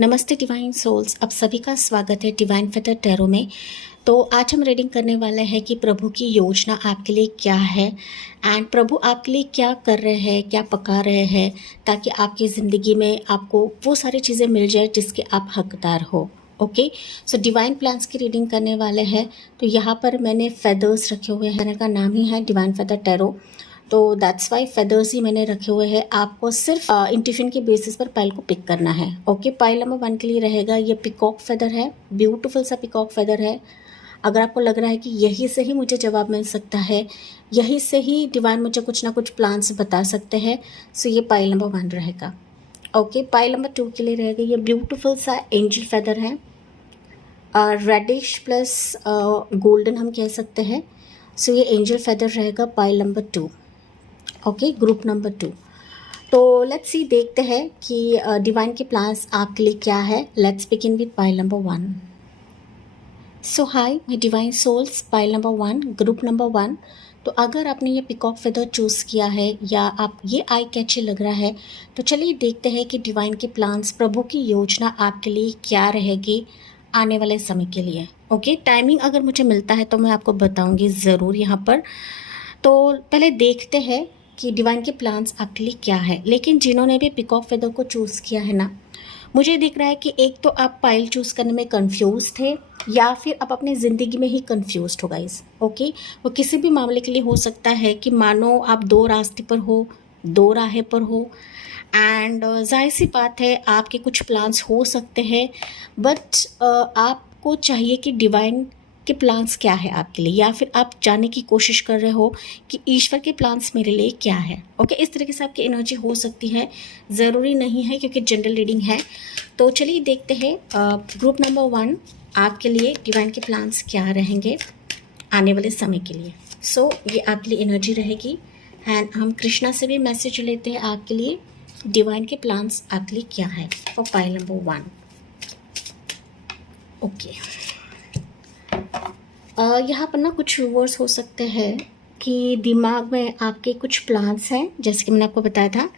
नमस्ते divine souls, आप सभी का स्वागत है डिवाइन फेदर टैरो में। तो आज हम रीडिंग करने वाले हैं कि प्रभु की योजना आपके लिए क्या है एंड प्रभु आपके लिए क्या कर रहे हैं, क्या पका रहे हैं, ताकि आपकी ज़िंदगी में आपको वो सारी चीज़ें मिल जाए जिसके आप हकदार हो। ओके, सो डिवाइन प्लान्स की रीडिंग करने वाले हैं। तो यहाँ पर मैंने फेदर्स रखे हुए हैं, चैनल का नाम ही है डिवाइन फेदर टैरो, तो दैट्स वाई फेदर्स ही मैंने रखे हुए हैं। आपको सिर्फ इंट्यूशन के बेसिस पर पाइल को पिक करना है। ओके, पाइल नंबर 1 के लिए रहेगा ये पिकॉक फेदर है, ब्यूटीफुल सा पिकॉक फेदर है। अगर आपको लग रहा है कि यही से ही मुझे जवाब मिल सकता है, यही से ही डिवाइन मुझे कुछ ना कुछ प्लान्स बता सकते हैं, सो ये पाइल नंबर 1 रहेगा। ओके, पाइल नंबर 2 के लिए रहेगा ये ब्यूटीफुल सा एंजल फेदर है, रेडिश प्लस गोल्डन हम कह सकते हैं। सो ये एंजल फेदर रहेगा pile number 2। Okay, group number 2। तो लेट्स सी, देखते हैं कि डिवाइन के प्लान्स आपके लिए क्या है। Let's begin with pile number 1। So hi my divine souls, pile number 1, group number 1। तो अगर आपने ये पिकॉक फेदर चूज़ किया है या आप ये आई कैची लग रहा है, तो चलिए देखते हैं कि डिवाइन के प्लान्स, प्रभु की योजना आपके लिए क्या रहेगी आने वाले समय के लिए। ओके, टाइमिंग अगर मुझे मिलता है तो मैं आपको बताऊंगी ज़रूर यहाँ पर। तो पहले देखते हैं कि डिवाइन के प्लान्स आपके लिए क्या है। लेकिन जिन्होंने भी पिकॉक फेदर को चूज़ किया है ना, मुझे दिख रहा है कि एक तो आप पाइल चूज़ करने में कंफ्यूज थे या फिर आप अपनी ज़िंदगी में ही कंफ्यूज हो गाइस। ओके, वो किसी भी मामले के लिए हो सकता है कि मानो आप दो रास्ते पर हो, दो राहें पर हो एंड जाहिर सी बात है आपके कुछ प्लान्स हो सकते हैं, बट आपको चाहिए कि डिवाइन के प्लान्स क्या है आपके लिए, या फिर आप जानने की कोशिश कर रहे हो कि ईश्वर के प्लान्स मेरे लिए क्या है। ओके, इस तरीके से आपकी एनर्जी हो सकती है, ज़रूरी नहीं है क्योंकि जनरल रीडिंग है। तो चलिए देखते हैं ग्रुप नंबर 1 आपके लिए डिवाइन के प्लान्स क्या रहेंगे आने वाले समय के लिए। सो ये आपके लिए एनर्जी रहेगी एंड हम कृष्णा से भी मैसेज लेते हैं आपके लिए डिवाइन के प्लान्स आपके लिए क्या है फॉर पाइल नंबर 1। ओके, यहाँ पर ना कुछ व्यूवर्स हो सकते हैं कि दिमाग में आपके कुछ प्लान्स हैं, जैसे कि मैंने आपको बताया था,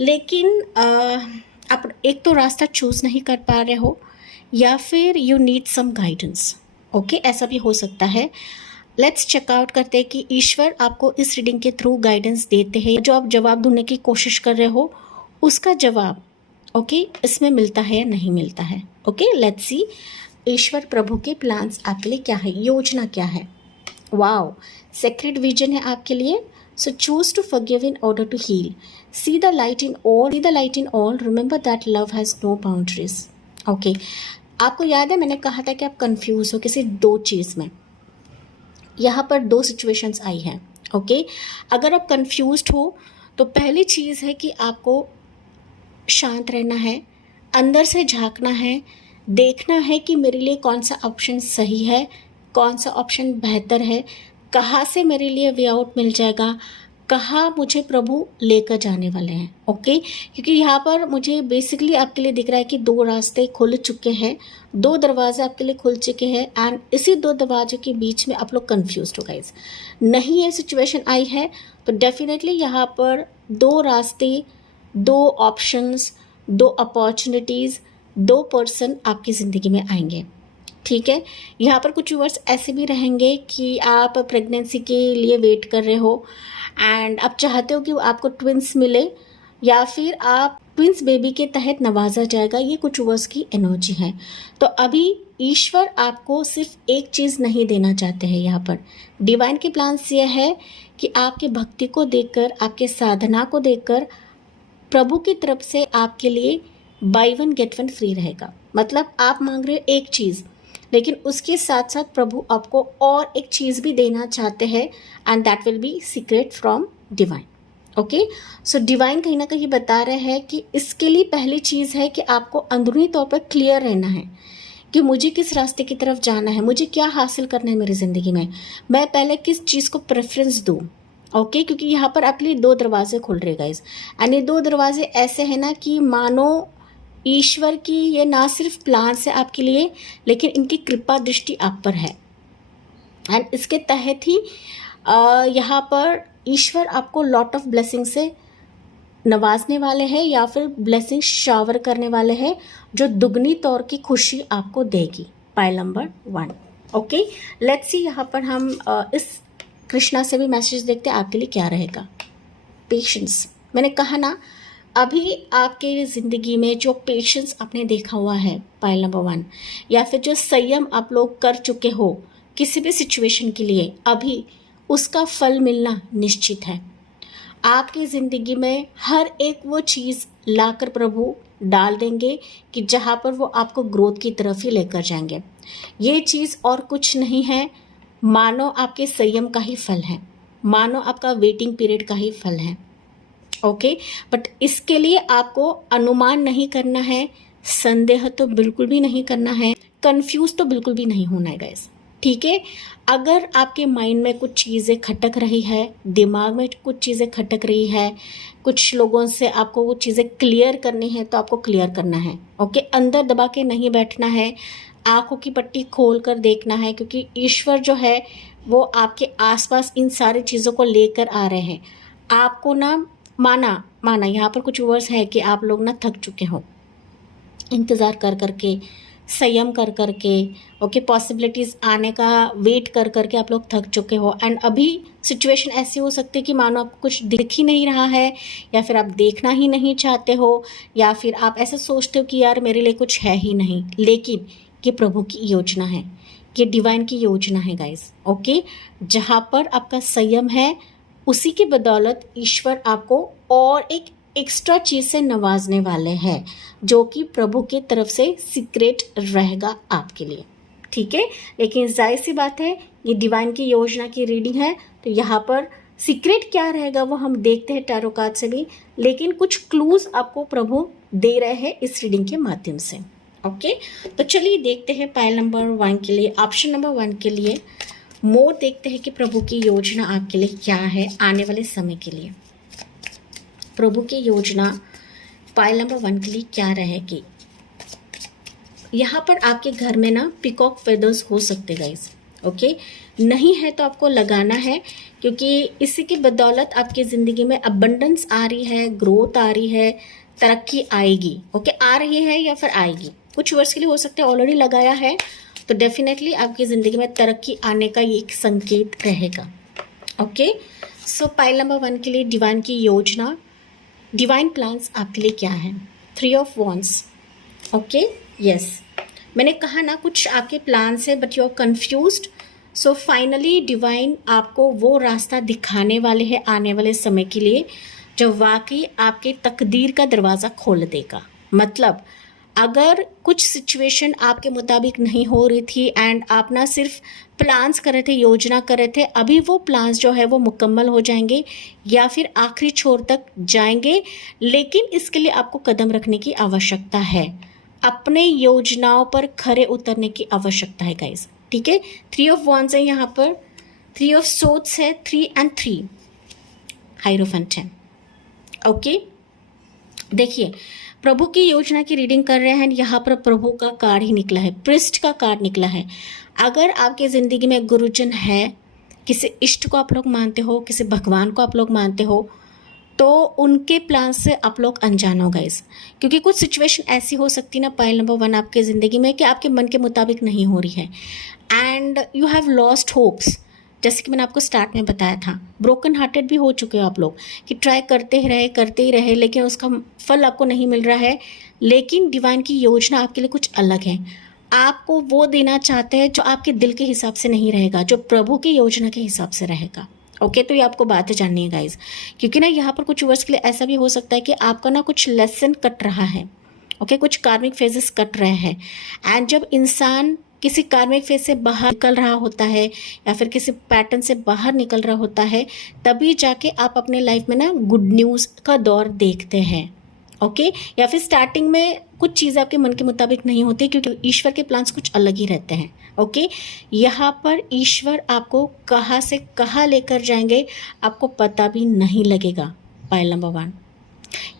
लेकिन आप एक तो रास्ता चूज़ नहीं कर पा रहे हो या फिर you need some guidance. Okay, ऐसा भी हो सकता है। लेट्स चेकआउट करते हैं कि ईश्वर आपको इस रीडिंग के थ्रू गाइडेंस देते हैं। जो आप जवाब ढूंढने की कोशिश कर रहे हो उसका जवाब ओके इसमें मिलता है या नहीं मिलता है। ओके, लेट्स सी ईश्वर प्रभु के प्लान्स आपके लिए क्या है, योजना क्या है। वाओ, सेक्रेट विजन है आपके लिए। So choose to forgive in order to heal, see the light in all, remember that love has no boundaries. Okay, आपको याद है मैंने कहा था कि आप कंफ्यूज हो किसी दो चीज़ में। यहाँ पर दो सिचुएशंस आई हैं। ओके, अगर आप कंफ्यूज्ड हो तो पहली चीज़ है कि आपको शांत रहना है, अंदर से झांकना है, देखना है कि मेरे लिए कौन सा ऑप्शन सही है, कौन सा ऑप्शन बेहतर है, कहाँ से मेरे लिए वे आउट मिल जाएगा, कहाँ मुझे प्रभु लेकर जाने वाले हैं। ओके, क्योंकि यहाँ पर मुझे बेसिकली आपके लिए दिख रहा है कि दो रास्ते खुल चुके हैं, दो दरवाजे आपके लिए खुल चुके हैं एंड इसी दो दरवाजे के बीच में आप लोग कन्फ्यूज हो गाइस। नहीं ये सिचुएशन आई है तो डेफिनेटली यहाँ पर दो रास्ते, दो ऑप्शंस, दो अपॉर्चुनिटीज़, दो पर्सन आपकी ज़िंदगी में आएंगे। ठीक है, यहाँ पर कुछ व्यूअर्स ऐसे भी रहेंगे कि आप प्रेगनेंसी के लिए वेट कर रहे हो एंड आप चाहते हो कि आपको ट्विंस मिले या फिर आप ट्विंस बेबी के तहत नवाजा जाएगा। ये कुछ व्यूअर्स की एनर्जी है। तो अभी ईश्वर आपको सिर्फ एक चीज़ नहीं देना चाहते हैं। यहाँ पर डिवाइन के प्लान्स ये है कि आपकी भक्ति को देखकर, आपके साधना को देखकर प्रभु की तरफ से आपके लिए बाय 1 गेट 1 फ्री रहेगा। मतलब आप मांग रहे हो एक चीज़, लेकिन उसके साथ साथ प्रभु आपको और एक चीज़ भी देना चाहते हैं and that will be secret from divine. Okay, so divine कहीं ना कहीं बता रहे हैं कि इसके लिए पहली चीज़ है कि आपको अंदरूनी तौर पर क्लियर रहना है कि मुझे किस रास्ते की तरफ जाना है, मुझे क्या हासिल करना है मेरी ज़िंदगी में, मैं पहले किस चीज़ को प्रेफरेंस दूँ। ओके, क्योंकि यहाँ पर आपके लिए दो दरवाजे खुल रहे गाइस एंड ये दो दरवाजे ऐसे हैं ना कि मानो ईश्वर की ये ना सिर्फ प्लान्स है आपके लिए, लेकिन इनकी कृपा दृष्टि आप पर है एंड इसके तहत ही यहाँ पर ईश्वर आपको लॉट ऑफ ब्लेसिंग से नवाजने वाले हैं या फिर ब्लेसिंग शावर करने वाले हैं जो दुगनी तौर की खुशी आपको देगी। Pile number 1। Okay, let's see यहाँ पर हम इस कृष्णा से भी मैसेज देखते हैं आपके लिए क्या रहेगा। पेशेंस, मैंने कहा ना, अभी आपके ज़िंदगी में जो पेशेंस आपने देखा हुआ है पाइल नंबर 1, या फिर जो संयम आप लोग कर चुके हो किसी भी सिचुएशन के लिए, अभी उसका फल मिलना निश्चित है। आपकी ज़िंदगी में हर एक वो चीज़ लाकर प्रभु डाल देंगे कि जहाँ पर वो आपको ग्रोथ की तरफ ही लेकर जाएंगे। ये चीज़ और कुछ नहीं है, मानो आपके संयम का ही फल है, मानो आपका वेटिंग पीरियड का ही फल है। ओके, बट इसके लिए आपको अनुमान नहीं करना है, संदेह तो बिल्कुल भी नहीं करना है, कंफ्यूज तो बिल्कुल भी नहीं होना है गाइस। ठीक है, अगर आपके माइंड में कुछ चीज़ें खटक रही है, दिमाग में कुछ चीज़ें खटक रही है, कुछ लोगों से आपको वो चीज़ें क्लियर करनी है, तो आपको क्लियर करना है। ओके, अंदर दबा के नहीं बैठना है, आंखों की पट्टी खोल कर देखना है, क्योंकि ईश्वर जो है वो आपके आसपास इन सारी चीज़ों को लेकर आ रहे हैं। आपको ना माना यहाँ पर कुछ वर्ड्स है कि आप लोग ना थक चुके हो इंतज़ार कर करके, संयम कर करके। ओके, पॉसिबिलिटीज़ आने का वेट कर करके आप लोग थक चुके हो, एंड अभी सिचुएशन ऐसी हो सकती है कि मानो आपको कुछ दिख ही नहीं रहा है, या फिर आप देखना ही नहीं चाहते हो, या फिर आप ऐसा सोचते हो कि यार मेरे लिए कुछ है ही नहीं। लेकिन ये प्रभु की योजना है, ये डिवाइन की योजना है गाइस। ओके, जहाँ पर आपका संयम है उसी की बदौलत ईश्वर आपको और एक एक्स्ट्रा चीज़ से नवाजने वाले हैं, जो कि प्रभु की तरफ से सीक्रेट रहेगा आपके लिए। ठीक है, लेकिन जाहिर सी बात है ये डिवाइन की योजना की रीडिंग है, तो यहाँ पर सीक्रेट क्या रहेगा वो हम देखते हैं टैरो कार्ड से भी, लेकिन कुछ क्लूज आपको प्रभु दे रहे हैं इस रीडिंग के माध्यम से। ओके, तो चलिए देखते हैं पाइल नंबर 1 के लिए, ऑप्शन नंबर 1 के लिए मोर देखते हैं कि प्रभु की योजना आपके लिए क्या है आने वाले समय के लिए। प्रभु की योजना पाइल नंबर 1 के लिए क्या रहेगी। यहाँ पर आपके घर में ना पीकॉक फेदर्स हो सकते गाइस। ओके, नहीं है तो आपको लगाना है, क्योंकि इसी की बदौलत आपकी ज़िंदगी में अबंडेंस आ रही है, ग्रोथ आ रही है, तरक्की आएगी। ओके, आ रही है या फिर आएगी, कुछ वर्ष के लिए हो सकता है ऑलरेडी लगाया है, तो डेफिनेटली आपकी ज़िंदगी में तरक्की आने का ये एक संकेत रहेगा। ओके, सो पाइल नंबर 1 के लिए डिवाइन की योजना, डिवाइन प्लान्स आपके लिए क्या है। 3 ऑफ वॉन्ड्स। ओके, यस, मैंने कहा ना कुछ आपके प्लान्स है but you are confused, so finally divine आपको वो रास्ता दिखाने वाले हैं आने वाले समय के लिए जो वाकई आपके तकदीर का दरवाज़ा खोल देगा। मतलब अगर कुछ सिचुएशन आपके मुताबिक नहीं हो रही थी एंड आप ना सिर्फ प्लान्स कर रहे थे, योजना कर रहे थे, अभी वो प्लान्स जो है वो मुकम्मल हो जाएंगे या फिर आखिरी छोर तक जाएंगे, लेकिन इसके लिए आपको कदम रखने की आवश्यकता है, अपने योजनाओं पर खरे उतरने की आवश्यकता है गाइस। ठीक है, 3 ऑफ वॉन्ड्स है यहाँ पर, 3 ऑफ सोर्ड्स है, 3 and 3 हाइरोफेंट है। ओके, देखिए प्रभु की योजना की रीडिंग कर रहे हैं, यहाँ पर प्रभु का कार्ड ही निकला है, प्रिस्ट का कार्ड निकला है। अगर आपके ज़िंदगी में गुरुजन है, किसी इष्ट को आप लोग मानते हो, किसी भगवान को आप लोग मानते हो, तो उनके प्लान से आप लोग अनजान हो गाइस, क्योंकि कुछ सिचुएशन ऐसी हो सकती ना पाइल नंबर 1 आपके ज़िंदगी में कि आपके मन के मुताबिक नहीं हो रही है and you have lost hopes. जैसे कि मैंने आपको स्टार्ट में बताया था, ब्रोकन हार्टेड भी हो चुके हो आप लोग कि ट्राई करते ही रहे लेकिन उसका फल आपको नहीं मिल रहा है। लेकिन डिवाइन की योजना आपके लिए कुछ अलग है, आपको वो देना चाहते हैं जो आपके दिल के हिसाब से नहीं रहेगा, जो प्रभु की योजना के हिसाब से रहेगा। ओके, तो ये आपको बातें जाननी है गाइज, क्योंकि ना यहाँ पर कुछ वर्ष के लिए ऐसा भी हो सकता है कि आपका ना कुछ लेसन कट रहा है। ओके, कुछ कार्मिक फेजेस कट रहे हैं एंड जब इंसान किसी कार्मिक फेज से बाहर निकल रहा होता है या फिर किसी पैटर्न से बाहर निकल रहा होता है, तभी जाके आप अपने लाइफ में ना गुड न्यूज़ का दौर देखते हैं। ओके, या फिर स्टार्टिंग में कुछ चीज़ें आपके मन के मुताबिक नहीं होती, क्योंकि ईश्वर के प्लान्स कुछ अलग ही रहते हैं। ओके, यहाँ पर ईश्वर आपको कहाँ से कहाँ लेकर जाएंगे आपको पता भी नहीं लगेगा। पाइल नंबर 1,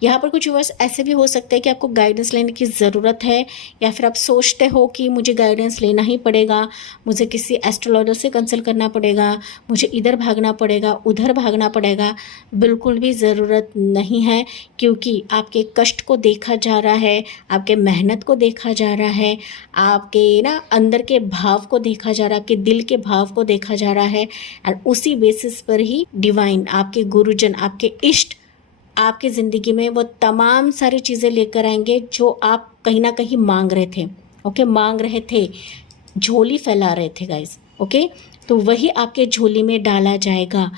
यहाँ पर कुछ वर्ड्स ऐसे भी हो सकते हैं कि आपको गाइडेंस लेने की ज़रूरत है, या फिर आप सोचते हो कि मुझे गाइडेंस लेना ही पड़ेगा, मुझे किसी एस्ट्रोलॉजर से कंसल्ट करना पड़ेगा, मुझे इधर भागना पड़ेगा, उधर भागना पड़ेगा। बिल्कुल भी ज़रूरत नहीं है, क्योंकि आपके कष्ट को देखा जा रहा है, आपके मेहनत को देखा जा रहा है, आपके ना अंदर के भाव को देखा जा रहा है, आपके दिल के भाव को देखा जा रहा है। और उसी बेसिस पर ही डिवाइन, आपके गुरुजन, आपके इष्ट आपकी ज़िंदगी में वो तमाम सारी चीज़ें लेकर आएंगे जो आप कहीं ना कहीं मांग रहे थे। ओके, मांग रहे थे, झोली फैला रहे थे गाइस। ओके, तो वही आपके झोली में डाला जाएगा।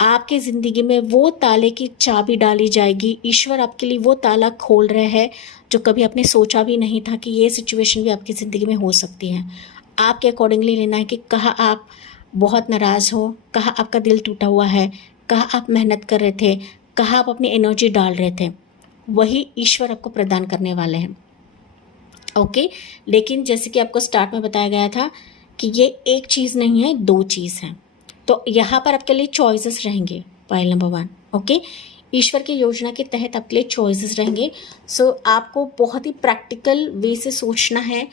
आपके ज़िंदगी में वो ताले की चाबी डाली जाएगी। ईश्वर आपके लिए वो ताला खोल रहे हैं जो कभी आपने सोचा भी नहीं था कि ये सिचुएशन भी आपकी ज़िंदगी में हो सकती है। आपके अकॉर्डिंगली लेना है कि कहाँ आप बहुत नाराज़ हो, कहाँ आपका दिल टूटा हुआ है, कहाँ आप मेहनत कर रहे थे, कहाँ आप अपनी एनर्जी डाल रहे थे, वही ईश्वर आपको प्रदान करने वाले हैं। ओके, लेकिन जैसे कि आपको स्टार्ट में बताया गया था कि ये एक चीज़ नहीं है, दो चीज़ हैं। तो यहाँ पर आपके लिए चॉइसेस रहेंगे। पॉइंट नंबर 1, ओके, ईश्वर की योजना के तहत आपके लिए चॉइसेस रहेंगे। सो आपको बहुत ही प्रैक्टिकल वे से सोचना है,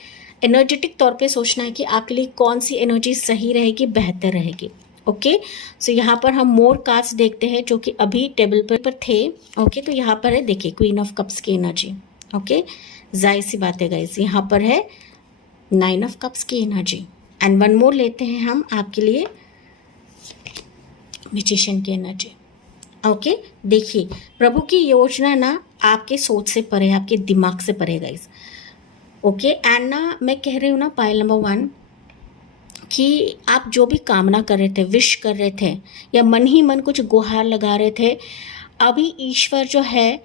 एनर्जेटिक तौर पे सोचना है कि आपके लिए कौन सी एनर्जी सही रहेगी, बेहतर रहेगी। ओके, सो यहाँ पर हम मोर कार्ड्स देखते हैं जो कि अभी टेबल पर थे। ओके, तो यहाँ पर है, देखिए, क्वीन ऑफ कप्स की एनर्जी। ओके, जाहिर सी बात है गाइस, यहाँ पर है 9 ऑफ कप्स की एनर्जी। एंड वन मोर लेते हैं हम आपके लिए, मैजिशियन की एनर्जी। ओके, देखिए, प्रभु की योजना ना आपके सोच से परे, आपके दिमाग से परे गाइस। ओके, एंड ना मैं कह रही हूँ ना, पॉइंट नंबर 1, कि आप जो भी कामना कर रहे थे, विश कर रहे थे, या मन ही मन कुछ गुहार लगा रहे थे, अभी ईश्वर जो है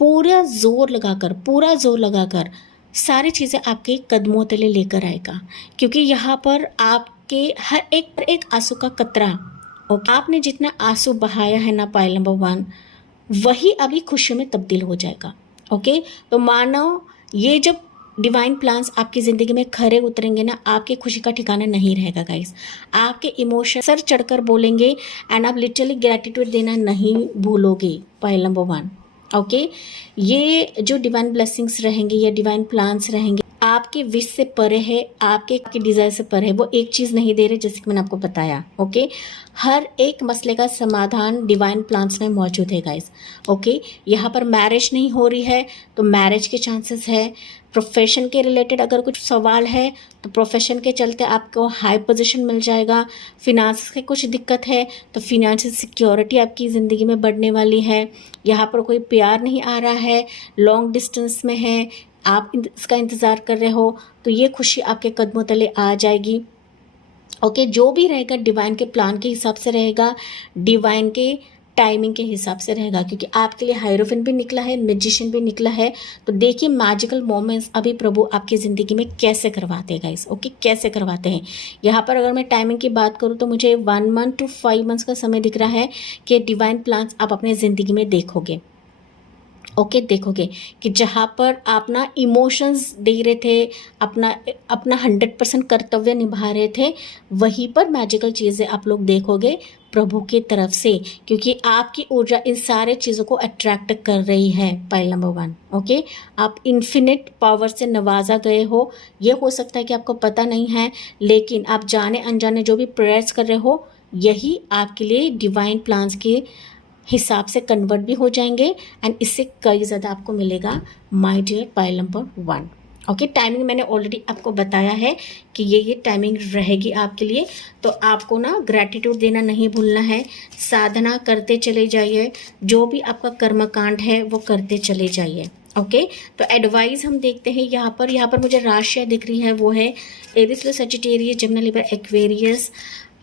पूरा जोर लगाकर सारी चीज़ें आपके कदमों तले लेकर आएगा। क्योंकि यहाँ पर आपके हर एक आंसू का कतरा, और आपने जितना आंसू बहाया है ना, पॉइंट नंबर 1, वही अभी खुशी में तब्दील हो जाएगा। ओके, तो मानो ये जब डिवाइन प्लान्स आपकी ज़िंदगी में खरे उतरेंगे ना, आपकी खुशी का ठिकाना नहीं रहेगा गाइस। आपके इमोशन सर चढ़कर बोलेंगे, एंड आप लिटरली ग्रैटिट्यूड देना नहीं भूलोगे। पॉइंट नंबर 1, ओके, ये जो डिवाइन ब्लेसिंग्स रहेंगे या डिवाइन प्लान्स रहेंगे, आपके विश से परे है, आपके डिज़ायर से परे है। वो एक चीज़ नहीं दे रहे, जैसे कि मैंने आपको बताया। ओके, हर एक मसले का समाधान डिवाइन प्लान्स में मौजूद है गाइस। ओके, यहाँ पर मैरिज नहीं हो रही है तो मैरिज के चांसेस है। प्रोफेशन के रिलेटेड अगर कुछ सवाल है तो प्रोफेशन के चलते आपको हाई पोजीशन मिल जाएगा। फिनांस की कुछ दिक्कत है तो फिनेंशियल सिक्योरिटी आपकी ज़िंदगी में बढ़ने वाली है। यहाँ पर कोई प्यार नहीं आ रहा है, लॉन्ग डिस्टेंस में है, आप इसका इंतज़ार कर रहे हो, तो ये खुशी आपके कदमों तले आ जाएगी। ओके, जो भी रहेगा डिवाइन के प्लान के हिसाब से रहेगा, डिवाइन के टाइमिंग के हिसाब से रहेगा। क्योंकि आपके लिए हायरोफेंट भी निकला है, मैजिशियन भी निकला है। तो देखिए, मैजिकल मोमेंट्स अभी प्रभु आपकी ज़िंदगी में कैसे करवाते हैं गाइस। ओके, कैसे करवाते हैं। यहाँ पर अगर मैं टाइमिंग की बात करूँ तो मुझे 1 मंथ to 5 मंथ्स का समय दिख रहा है कि डिवाइन प्लान्स आप अपने ज़िंदगी में देखोगे। ओके, देखोगे कि जहाँ पर आप ना इमोशंस दे रहे थे, अपना 100% कर्तव्य निभा रहे थे, वहीं पर मैजिकल चीज़ें आप लोग देखोगे प्रभु की तरफ से। क्योंकि आपकी ऊर्जा इन सारे चीज़ों को अट्रैक्ट कर रही है। पॉइंट नंबर 1, ओके, आप इन्फिनिट पावर से नवाजा गए हो। ये हो सकता है कि आपको पता नहीं है, लेकिन आप जाने अनजाने जो भी प्रेयर्स कर रहे हो, यही आपके लिए डिवाइन प्लान्स के हिसाब से कन्वर्ट भी हो जाएंगे, एंड इससे कई ज़्यादा आपको मिलेगा my dear. Point number 1, okay, timing मैंने ऑलरेडी आपको बताया है कि ये टाइमिंग रहेगी आपके लिए। तो आपको ना ग्रैटिट्यूड देना नहीं भूलना है, साधना करते चले जाइए, जो भी आपका कर्मकांड है वो करते चले जाइए। ओके, तो एडवाइस हम देखते हैं। यहाँ पर मुझे राशियाँ दिख रही है, वो है Aries, Sagittarius, Gemini, Libra, Aquarius,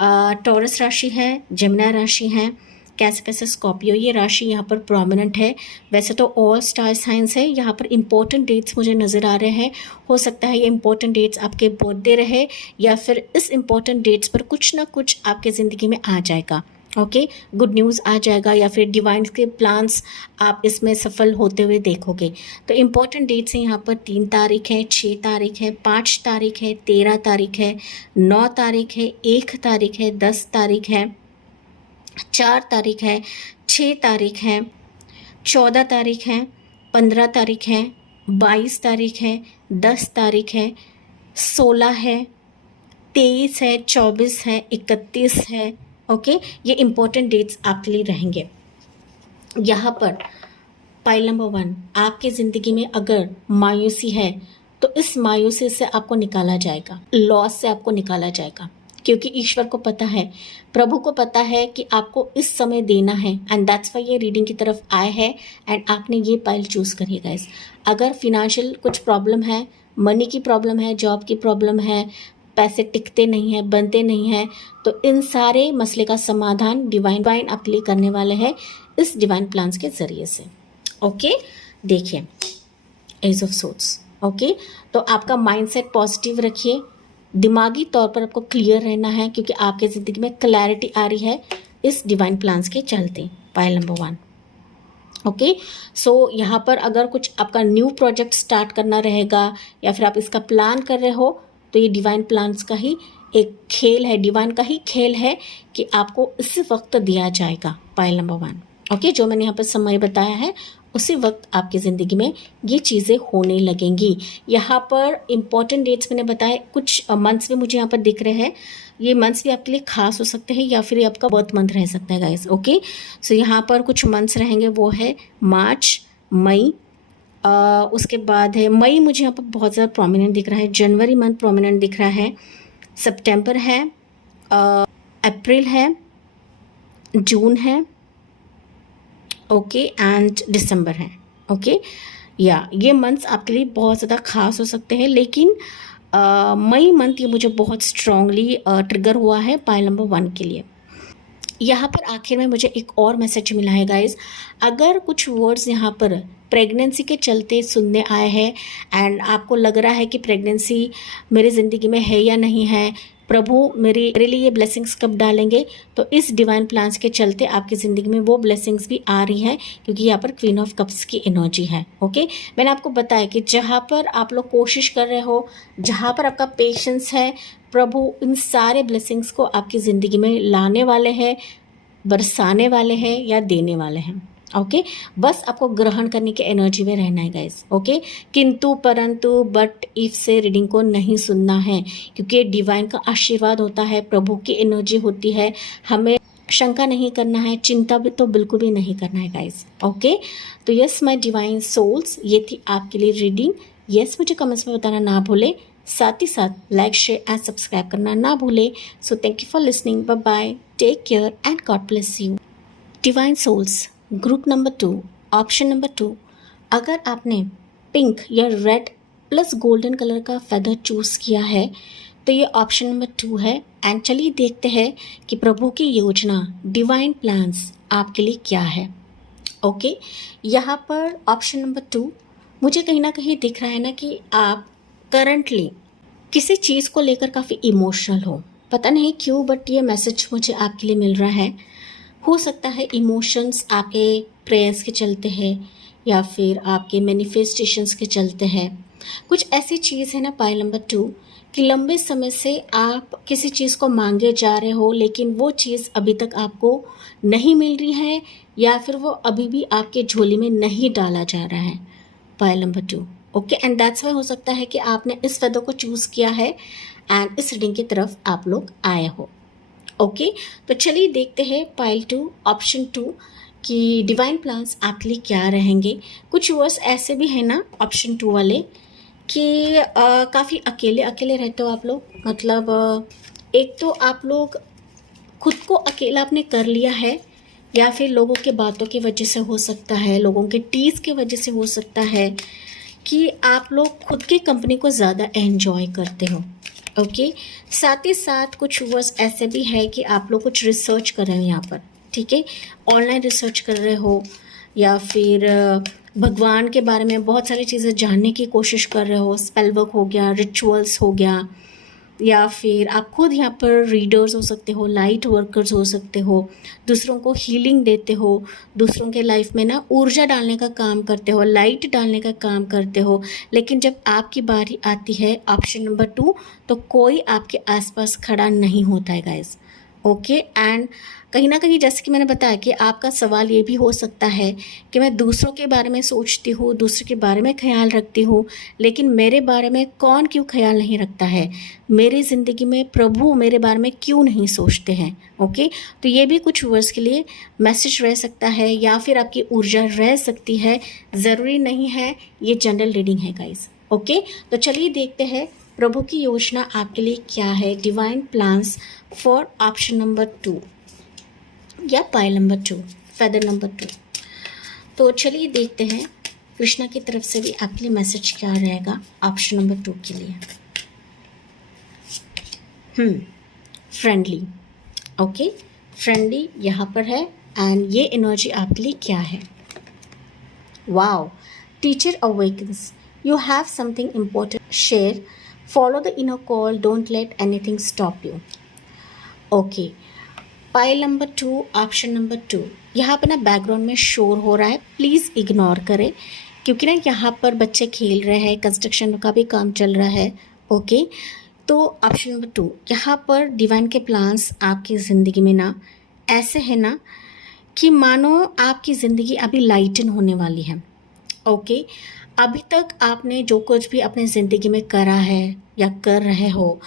Taurus राशि है, जमुना राशि है, कैसे स्कॉर्पियो, ये राशि यहाँ पर प्रोमिनेंट है। वैसे तो ऑल स्टार साइंस है। यहाँ पर इंपॉर्टेंट डेट्स मुझे नज़र आ रहे हैं। हो सकता है ये इंपॉर्टेंट डेट्स आपके बर्थडे रहे, या फिर इस इंपॉर्टेंट डेट्स पर कुछ ना कुछ आपके ज़िंदगी में आ जाएगा। ओके, गुड न्यूज़ आ जाएगा, या फिर डिवाइन के प्लान्स आप इसमें सफल होते हुए देखोगे। तो इम्पॉर्टेंट डेट्स हैं यहाँ पर 3 तारीख है, 6 तारीख है, 5 तारीख है, 13 तारीख है, 9 तारीख है, 1 तारीख है, 10 तारीख है, 4 तारीख है, 6 तारीख है, 14 तारीख है, 15 तारीख है, 22 तारीख है, 10 तारीख है, 16 है, 23 है, 24 है, 31 है। ओके, ये इम्पोर्टेंट डेट्स आपके लिए रहेंगे। यहाँ पर पाइल नंबर 1, आपके ज़िंदगी में अगर मायूसी है तो इस मायूसी से आपको निकाला जाएगा, लॉस से आपको निकाला जाएगा, क्योंकि ईश्वर को पता है, प्रभु को पता है कि आपको इस समय देना है, एंड दैट्स वाई ये रीडिंग की तरफ आए हैं एंड आपने ये पाइल चूज़ करी है गाइस। अगर फिनेंशियल कुछ प्रॉब्लम है, मनी की प्रॉब्लम है, जॉब की प्रॉब्लम है, पैसे टिकते नहीं हैं, बनते नहीं हैं, तो इन सारे मसले का समाधान डिवाइन आपके लिए करने वाले हैं इस डिवाइन प्लान्स के ज़रिए से। ओके, देखिए एज ऑफ सोर्ड्स। ओके, तो आपका माइंडसेट पॉजिटिव रखिए, दिमागी तौर पर आपको क्लियर रहना है, क्योंकि आपके ज़िंदगी में क्लैरिटी आ रही है इस डिवाइन प्लान्स के चलते। Pile number 1। ओके, सो यहाँ पर अगर कुछ आपका न्यू प्रोजेक्ट स्टार्ट करना रहेगा या फिर आप इसका प्लान कर रहे हो, तो ये डिवाइन प्लान्स का ही एक खेल है, डिवाइन का ही खेल है कि आपको इस वक्त दिया जाएगा। Pile number 1। ओके, जो मैंने यहाँ पर समय बताया है उसी वक्त आपकी ज़िंदगी में ये चीज़ें होने लगेंगी। यहाँ पर इम्पॉर्टेंट डेट्स मैंने बताए, कुछ मंथ्स भी मुझे यहाँ पर दिख रहे हैं, ये मंथ्स भी आपके लिए खास हो सकते हैं या फिर आपका बर्थ मंथ रह सकता है गाइस। ओके, सो यहाँ पर कुछ मंथ्स रहेंगे, वो है मार्च, मई, उसके बाद है मई, मुझे यहाँ पर बहुत ज़्यादा प्रोमिनेंट दिख रहा है, जनवरी मंथ प्रोमिनेंट दिख रहा है, सितंबर है, अप्रैल है, जून है, ओके, एंड दिसंबर है। ओके, या ये मंथ्स आपके लिए बहुत ज़्यादा खास हो सकते हैं, लेकिन मई मंथ ये मुझे बहुत स्ट्रांगली ट्रिगर हुआ है पाइल नंबर 1 के लिए। यहाँ पर आखिर में मुझे एक और मैसेज मिला है गाइस, अगर कुछ वर्ड्स यहाँ पर प्रेगनेंसी के चलते सुनने आए हैं एंड आपको लग रहा है कि प्रेगनेंसी मेरी ज़िंदगी में है या नहीं है, प्रभु मेरे लिए ये ब्लेसिंग्स कब डालेंगे, तो इस डिवाइन प्लान्स के चलते आपकी ज़िंदगी में वो ब्लेसिंग्स भी आ रही हैं, क्योंकि यहाँ पर क्वीन ऑफ कप्स की एनर्जी है। ओके, मैंने आपको बताया कि जहाँ पर आप लोग कोशिश कर रहे हो, जहाँ पर आपका पेशेंस है, प्रभु इन सारे ब्लेसिंग्स को आपकी ज़िंदगी में लाने वाले हैं, बरसाने वाले हैं या देने वाले हैं। ओके, बस आपको ग्रहण करने की एनर्जी में रहना है गाइस। ओके, किंतु परंतु बट इफ से रीडिंग को नहीं सुनना है, क्योंकि डिवाइन का आशीर्वाद होता है, प्रभु की एनर्जी होती है, हमें शंका नहीं करना है, चिंता भी तो बिल्कुल भी नहीं करना है गाइस। ओके, तो यस माय डिवाइन सोल्स, ये थी आपके लिए रीडिंग। यस, मुझे कमेंट्स में बताना ना भूले, साथ ही साथ लाइक, शेयर एंड सब्सक्राइब करना ना भूले। So thank you for listening, bye bye, take care and God bless you. Divine souls, group number 2, option number 2, अगर आपने पिंक या रेड प्लस गोल्डन कलर का फेदर चूज़ किया है तो ये ऑप्शन नंबर 2 है। एंड चलिए देखते हैं कि प्रभु की योजना, डिवाइन प्लान्स आपके लिए क्या है। ओके, यहाँ पर ऑप्शन नंबर 2 मुझे कहीं ना कहीं दिख रहा है ना कि आप करंटली किसी चीज़ को लेकर काफ़ी इमोशनल हो, पता नहीं क्यों, बट ये मैसेज मुझे आपके लिए मिल रहा है। हो सकता है इमोशंस आपके प्रेयर्स के चलते हैं या फिर आपके मैनिफेस्टेशंस के चलते हैं। कुछ ऐसी चीज़ है ना पाइल नंबर 2 कि लंबे समय से आप किसी चीज़ को मांगे जा रहे हो, लेकिन वो चीज़ अभी तक आपको नहीं मिल रही है या फिर वो अभी भी आपके झोली में नहीं डाला जा रहा है। Pile number 2। Okay, and that's why हो सकता है कि आपने इस फेदर को चूज़ किया है एंड इस रीडिंग की तरफ आप लोग आए हो। ओके, तो चलिए देखते हैं पाइल 2, ऑप्शन 2 कि डिवाइन प्लान्स आपके लिए क्या रहेंगे। कुछ वर्ड्स ऐसे भी हैं ना ऑप्शन 2 वाले कि काफ़ी अकेले अकेले रहते हो आप लोग, मतलब एक तो आप लोग खुद को अकेला आपने कर लिया है या फिर लोगों के बातों की वजह से हो सकता है, लोगों के टीज़ की वजह से हो सकता है कि आप लोग खुद की कंपनी को ज़्यादा एंजॉय करते हो। ओके, साथ ही साथ कुछ वर्ड्स ऐसे भी है कि आप लोग कुछ रिसर्च कर रहे हो यहाँ पर, ठीक है, ऑनलाइन रिसर्च कर रहे हो या फिर भगवान के बारे में बहुत सारी चीज़ें जानने की कोशिश कर रहे हो, स्पेल वर्क हो गया, रिचुअल्स हो गया, या फिर आप खुद यहाँ पर रीडर्स हो सकते हो, लाइट वर्कर्स हो सकते हो, दूसरों को हीलिंग देते हो, दूसरों के लाइफ में ना ऊर्जा डालने का काम करते हो, लाइट डालने का काम करते हो। लेकिन जब आपकी बारी आती है ऑप्शन नंबर 2 तो कोई आपके आसपास खड़ा नहीं होता है गाइस। ओके एंड कहीं ना कहीं जैसे कि मैंने बताया कि आपका सवाल ये भी हो सकता है कि मैं दूसरों के बारे में सोचती हूँ, दूसरों के बारे में ख्याल रखती हूँ, लेकिन मेरे बारे में कौन क्यों ख्याल नहीं रखता है, मेरी ज़िंदगी में प्रभु मेरे बारे में क्यों नहीं सोचते हैं। ओके, तो ये भी कुछ वर्ड्स के लिए मैसेज रह सकता है या फिर आपकी ऊर्जा रह सकती है, ज़रूरी नहीं है, ये जनरल रीडिंग है गाइस। ओके, तो चलिए देखते हैं प्रभु की योजना आपके लिए क्या है, divine plans for option number 2 या पाइल नंबर 2, फेदर नंबर 2। तो चलिए देखते हैं कृष्णा की तरफ से भी आपके लिए मैसेज क्या रहेगा ऑप्शन नंबर 2 के लिए। फ्रेंडली, ओके, फ्रेंडली यहाँ पर है एंड ये एनर्जी आपके लिए क्या है। Wow, teacher awakens, you have something important share, follow the inner call, don't let anything stop you. Okay, pile number 2, option number 2। यहाँ पर ना बैकग्राउंड में शोर हो रहा है, प्लीज़ इग्नोर करें क्योंकि ना यहाँ पर बच्चे खेल रहे हैं, कंस्ट्रक्शन का भी काम चल रहा है। ओके, तो ऑप्शन नंबर 2 यहाँ पर डिवाइन के प्लान्स आपकी ज़िंदगी में ना ऐसे है ना कि मानो आपकी ज़िंदगी अभी लाइटन होने वाली है। ओके, अभी तक आपने जो कुछ भी अपने ज़िंदगी में करा है या कर रहे हो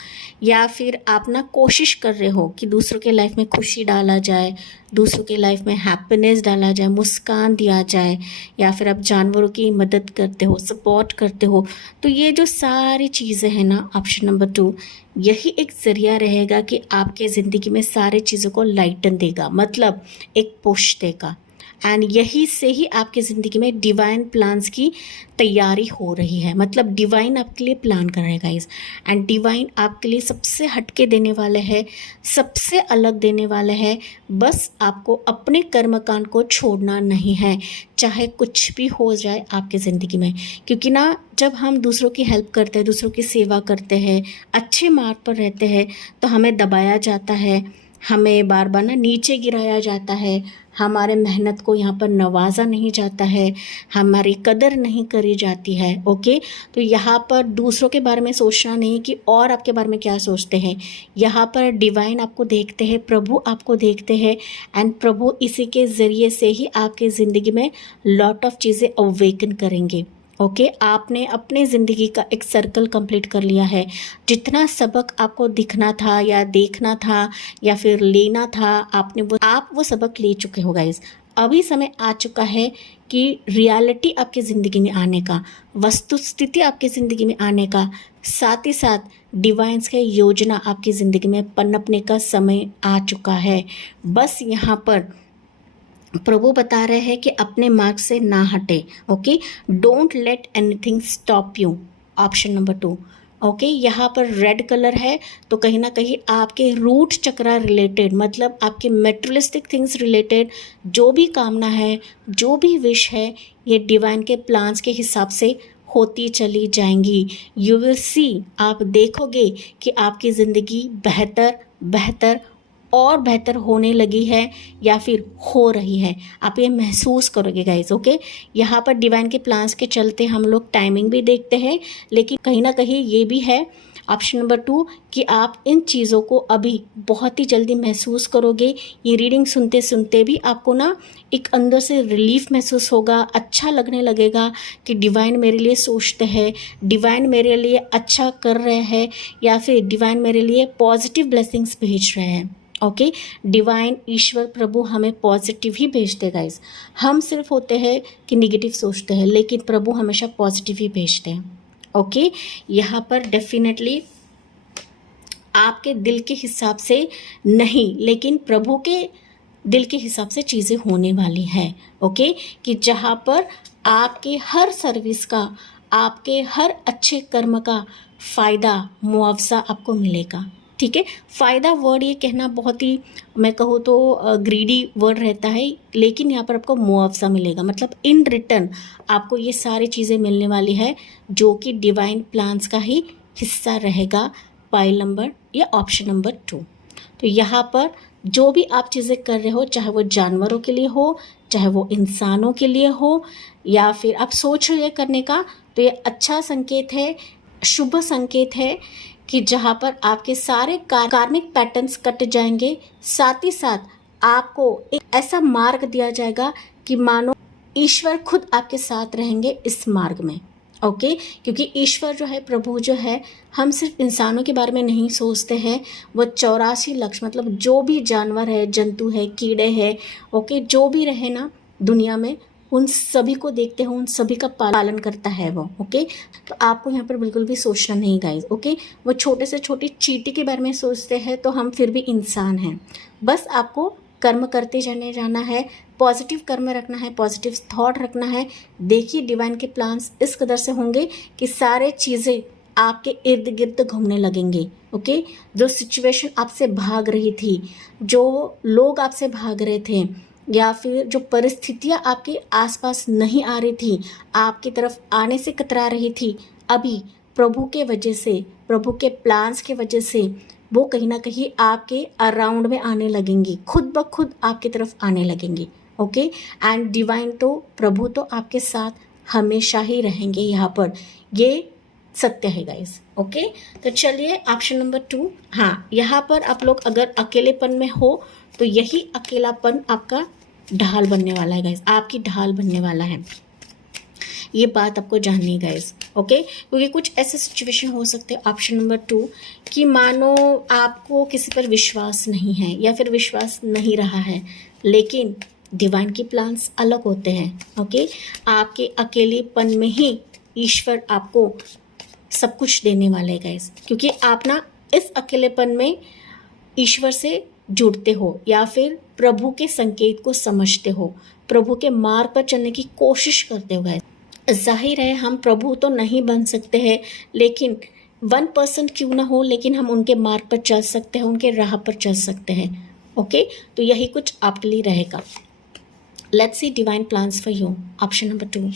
या फिर आप ना कोशिश कर रहे हो कि दूसरों के लाइफ में खुशी डाला जाए, दूसरों के लाइफ में हैप्पीनेस डाला जाए, मुस्कान दिया जाए, या फिर आप जानवरों की मदद करते हो, सपोर्ट करते हो, तो ये जो सारी चीज़ें हैं ना ऑप्शन नंबर 2, यही एक ज़रिया रहेगा कि आपके ज़िंदगी में सारी चीज़ों को लाइटन देगा, मतलब एक पुश देगा। एंड यही से ही आपकी ज़िंदगी में डिवाइन प्लान्स की तैयारी हो रही है, मतलब डिवाइन आपके लिए प्लान कर रहे हैं गाइस। एंड डिवाइन आपके लिए सबसे हटके देने वाले हैं, सबसे अलग देने वाले हैं। बस आपको अपने कर्मकांड को छोड़ना नहीं है, चाहे कुछ भी हो जाए आपकी ज़िंदगी में। क्योंकि ना जब हम दूसरों की हेल्प करते हैं, दूसरों की सेवा करते हैं, अच्छे मार्ग पर रहते हैं, तो हमें दबाया जाता है, हमें बार बार ना नीचे गिराया जाता है, हमारे मेहनत को यहाँ पर नवाजा नहीं जाता है, हमारी कदर नहीं करी जाती है। ओके, तो यहाँ पर दूसरों के बारे में सोचना नहीं कि और आपके बारे में क्या सोचते हैं, यहाँ पर डिवाइन आपको देखते हैं, प्रभु आपको देखते हैं एंड प्रभु इसी के ज़रिए से ही आपकी ज़िंदगी में लॉट ऑफ चीज़ें अवेकन करेंगे। ओके, आपने अपने ज़िंदगी का एक सर्कल कंप्लीट कर लिया है। जितना सबक आपको दिखना था या देखना था या फिर लेना था, आप वो सबक ले चुके हो गाइस। अभी समय आ चुका है कि रियलिटी आपकी ज़िंदगी में आने का, वस्तु स्थिति आपकी ज़िंदगी में आने का, साथ ही साथ डिवाइन्स के योजना आपकी ज़िंदगी में पनपने का समय आ चुका है। बस यहाँ पर प्रभु बता रहे हैं कि अपने मार्ग से ना हटे। Okay, don't let anything stop you, option number 2। Okay, यहाँ पर रेड कलर है तो कहीं ना कहीं आपके रूट चक्रा रिलेटेड, मतलब आपके मेटेरियलिस्टिक थिंग्स रिलेटेड जो भी कामना है, जो भी विश है, ये डिवाइन के प्लान्स के हिसाब से होती चली जाएंगी। यू विल सी, आप देखोगे कि आपकी ज़िंदगी बेहतर बेहतर और बेहतर होने लगी है या फिर हो रही है, आप ये महसूस करोगे गाइस। ओके, यहाँ पर डिवाइन के प्लान्स के चलते हम लोग टाइमिंग भी देखते हैं, लेकिन कहीं ना कहीं ये भी है ऑप्शन नंबर 2 कि आप इन चीज़ों को अभी बहुत ही जल्दी महसूस करोगे। ये रीडिंग सुनते सुनते भी आपको ना एक अंदर से रिलीफ महसूस होगा, अच्छा लगने लगेगा कि डिवाइन मेरे लिए सोचते हैं, डिवाइन मेरे लिए अच्छा कर रहे हैं या फिर डिवाइन मेरे लिए पॉजिटिव ब्लेसिंग्स भेज रहे हैं। ओके, डिवाइन ईश्वर प्रभु हमें पॉजिटिव ही भेजते गाइस। हम सिर्फ होते हैं कि निगेटिव सोचते हैं, लेकिन प्रभु हमेशा पॉजिटिव ही भेजते हैं। ओके, यहाँ पर डेफिनेटली आपके दिल के हिसाब से नहीं, लेकिन प्रभु के दिल के हिसाब से चीज़ें होने वाली हैं। ओके, कि जहाँ पर आपके हर सर्विस का, आपके हर अच्छे कर्म का फ़ायदा, मुआवजा आपको मिलेगा। ठीक है, फ़ायदा वर्ड ये कहना बहुत ही, मैं कहूँ तो ग्रीडी वर्ड रहता है, लेकिन यहाँ पर आपको मुआवजा मिलेगा, मतलब इन रिटर्न आपको ये सारी चीज़ें मिलने वाली है जो कि डिवाइन प्लान्स का ही हिस्सा रहेगा, पाइल नंबर या ऑप्शन नंबर 2। तो यहाँ पर जो भी आप चीज़ें कर रहे हो, चाहे वो जानवरों के लिए हो, चाहे वो इंसानों के लिए हो, या फिर आप सोच रहे करने का, तो ये अच्छा संकेत है, शुभ संकेत है कि जहाँ पर आपके सारे कार्मिक पैटर्न्स कट जाएंगे, साथ ही साथ आपको एक ऐसा मार्ग दिया जाएगा कि मानो ईश्वर खुद आपके साथ रहेंगे इस मार्ग में। ओके, क्योंकि ईश्वर जो है, प्रभु जो है, हम सिर्फ इंसानों के बारे में नहीं सोचते हैं, वो 84 लक्ष मतलब जो भी जानवर है, जंतु है, कीड़े हैं, ओके, जो भी रहे ना दुनिया में, उन सभी को देखते हैं, उन सभी का पालन करता है वो। ओके, तो आपको यहाँ पर बिल्कुल भी सोचना नहीं गाइस। ओके, वो छोटे से छोटी चींटी के बारे में सोचते हैं तो हम फिर भी इंसान हैं। बस आपको कर्म करते जाना है, पॉजिटिव कर्म रखना है, पॉजिटिव थॉट रखना है। देखिए डिवाइन के प्लान्स इस कदर से होंगे कि सारे चीज़ें आपके इर्द गिर्द घूमने लगेंगे। ओके, जो सिचुएशन आपसे भाग रही थी, जो लोग आपसे भाग रहे थे, या फिर जो परिस्थितियाँ आपके आसपास नहीं आ रही थी, आपकी तरफ आने से कतरा रही थी, अभी प्रभु के वजह से, प्रभु के प्लान्स के वजह से वो कहीं ना कहीं आपके अराउंड में आने लगेंगी, खुद ब खुद आपकी तरफ आने लगेंगी। ओके, एंड डिवाइन तो, प्रभु तो आपके साथ हमेशा ही रहेंगे यहाँ पर, ये सत्य है गाइस। ओके, तो चलिए ऑप्शन नंबर 2। हाँ, यहाँ पर आप लोग अगर अकेलेपन में हो तो यही अकेलापन आपका ढाल बनने वाला है गाइस, आपकी ढाल बनने वाला है। ये बात आपको जाननी है गाइस। ओके, क्योंकि कुछ ऐसे सिचुएशन हो सकते हैं ऑप्शन नंबर 2 कि मानो आपको किसी पर विश्वास नहीं है या फिर विश्वास नहीं रहा है, लेकिन डिवाइन की प्लान्स अलग होते हैं। ओके, आपके अकेलेपन में ही ईश्वर आपको सब कुछ देने वाले हैं गाइस, क्योंकि आप ना इस अकेलेपन में ईश्वर से जुड़ते हो या फिर प्रभु के संकेत को समझते हो, प्रभु के मार्ग पर चलने की कोशिश करते हो गाइस। जाहिर है हम प्रभु तो नहीं बन सकते हैं, लेकिन 1% क्यों ना हो, लेकिन हम उनके मार्ग पर चल सकते हैं, उनके राह पर चल सकते हैं। ओके, तो यही कुछ आपके लिए रहेगा। Let's see divine plans for you. Option number 2,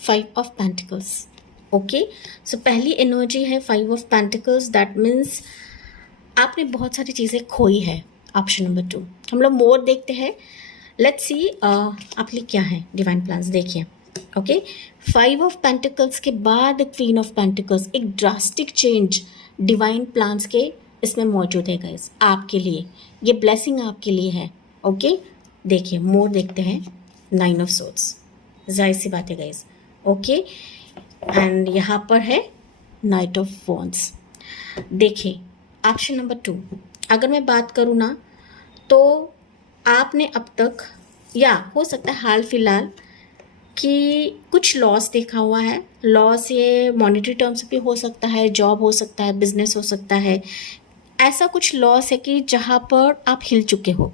5 of pentacles. Okay, so पहली एनर्जी है 5 ऑफ पेंटिकल्स, दैट मीन्स आपने बहुत सारी चीज़ें खोई है। ऑप्शन नंबर 2, हम लोग मोर देखते हैं। लेट्स सी आपके लिए क्या है डिवाइन प्लान्स, देखिए। ओके, 5 ऑफ पेंटिकल्स के बाद क्वीन ऑफ पेंटिकल्स, एक ड्रास्टिक चेंज डिवाइन प्लान्स के इसमें मौजूद है गाइस आपके लिए, ये ब्लेसिंग आपके लिए है। ओके, देखिए मोर देखते हैं, 9 ऑफ सोर्ड्स, जाहिर सी बात है गाइस। ओके, एंड यहाँ पर है नाइट ऑफ वॉन्ड्स। देखिए ऑप्शन नंबर 2, अगर मैं बात करूँ ना, तो आपने अब तक, या हो सकता है हाल फिलहाल, कि कुछ लॉस देखा हुआ है। लॉस ये मॉनेटरी टर्म्स भी हो सकता है, जॉब हो सकता है, बिजनेस हो सकता है। ऐसा कुछ लॉस है कि जहाँ पर आप हिल चुके हो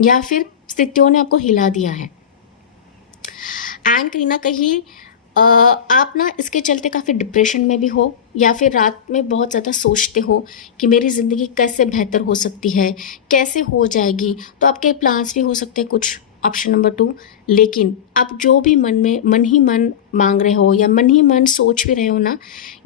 या फिर स्थितियों ने आपको हिला दिया है, एंड कहीं ना कहीं आप ना इसके चलते काफ़ी डिप्रेशन में भी हो, या फिर रात में बहुत ज़्यादा सोचते हो कि मेरी ज़िंदगी कैसे बेहतर हो सकती है, कैसे हो जाएगी। तो आपके प्लान्स भी हो सकते हैं कुछ, ऑप्शन नंबर 2। लेकिन आप जो भी मन ही मन मांग रहे हो या मन ही मन सोच भी रहे हो ना,